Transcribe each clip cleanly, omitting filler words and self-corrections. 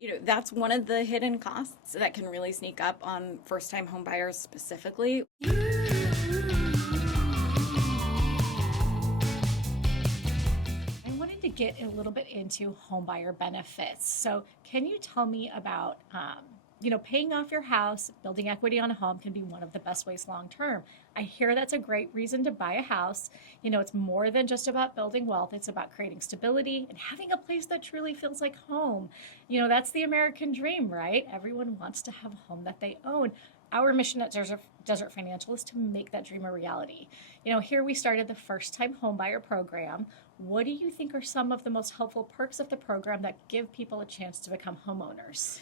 That's one of the hidden costs that can really sneak up on first-time home buyers specifically. I wanted to get a little bit into homebuyer benefits. So, can you tell me about, paying off your house, building equity on a home can be one of the best ways long term. I hear that's a great reason to buy a house. It's more than just about building wealth, it's about creating stability and having a place that truly feels like home. That's the American dream, right? Everyone wants to have a home that they own. Our mission at Desert Financial is to make that dream a reality. Here we started the first time homebuyer program. What do you think are some of the most helpful perks of the program that give people a chance to become homeowners?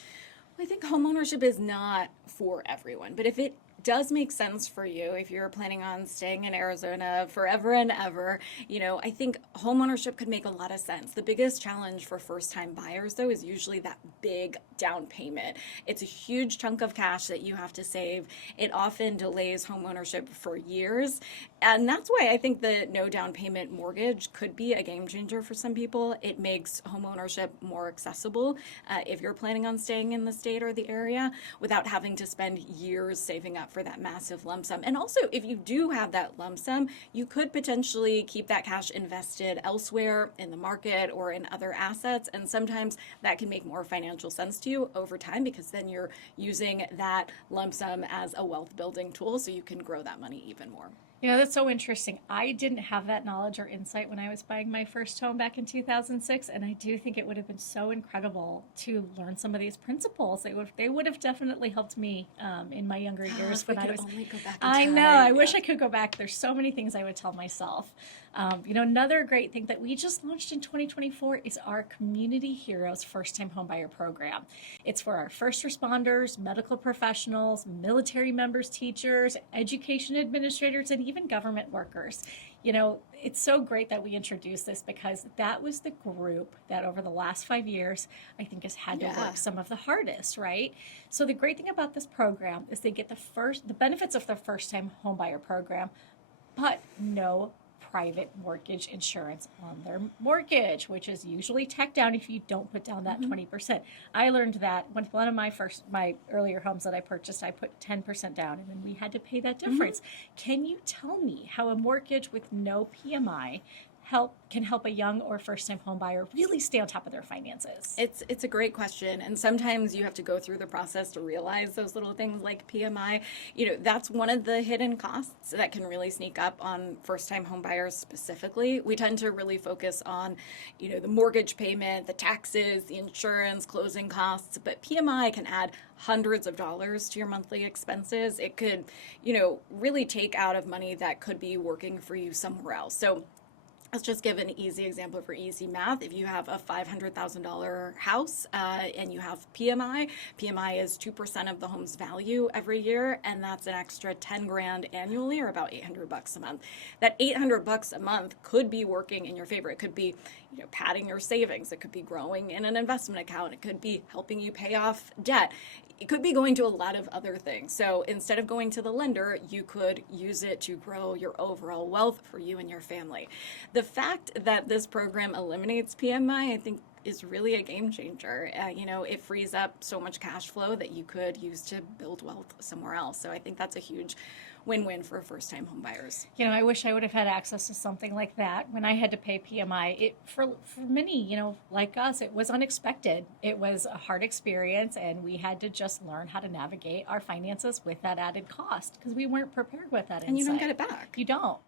I think homeownership is not for everyone, but if it does make sense for you, if you're planning on staying in Arizona forever and ever, I think homeownership could make a lot of sense. The biggest challenge for first time buyers, though, is usually that big down payment. It's a huge chunk of cash that you have to save. It often delays homeownership for years. And that's why I think the no down payment mortgage could be a game changer for some people. It makes homeownership more accessible if you're planning on staying in the state or the area without having to spend years saving up for that massive lump sum. And also, if you do have that lump sum, you could potentially keep that cash invested elsewhere in the market or in other assets. And sometimes that can make more financial sense to you over time because then you're using that lump sum as a wealth building tool so you can grow that money even more. That's so interesting. I didn't have that knowledge or insight when I was buying my first home back in 2006, and I do think it would have been so incredible to learn some of these principles. They would have definitely helped me in my younger years when we I could was. only go back in I time. know. I Yeah. wish I could go back. There's so many things I would tell myself. Another great thing that we just launched in 2024 is our Community Heroes First Time Homebuyer Program. It's for our first responders, medical professionals, military members, teachers, education administrators, and even government workers. It's so great that we introduced this because that was the group that over the last 5 years, I think has had to Yeah. work some of the hardest, right? So the great thing about this program is they get the benefits of the first time homebuyer program, but no private mortgage insurance on their mortgage, which is usually tacked down if you don't put down that 20%. I learned that when one of my earlier homes that I purchased, I put 10% down and then we had to pay that difference. Can you tell me how a mortgage with no PMI can help a young or first time home buyer really stay on top of their finances? It's a great question, and sometimes you have to go through the process to realize those little things like PMI. That's one of the hidden costs that can really sneak up on first-time home buyers specifically. We tend to really focus on, the mortgage payment, the taxes, the insurance, closing costs, but PMI can add hundreds of dollars to your monthly expenses. It could, really take out of money that could be working for you somewhere else. So let's just give an easy example for easy math. If you have a $500,000 house and you have PMI is 2% of the home's value every year, and that's an extra 10 grand annually, or about $800 a month. That $800 a month could be working in your favor. It could be, padding your savings. It could be growing in an investment account. It could be helping you pay off debt. It could be going to a lot of other things. So instead of going to the lender, you could use it to grow your overall wealth for you and your family. The fact that this program eliminates PMI, I think, is really a game changer. It frees up so much cash flow that you could use to build wealth somewhere else. So I think that's a huge win-win for first-time home buyers. I wish I would have had access to something like that when I had to pay PMI. For many, like us, it was unexpected. It was a hard experience, and we had to just learn how to navigate our finances with that added cost because we weren't prepared with that insight. And you don't get it back. You don't.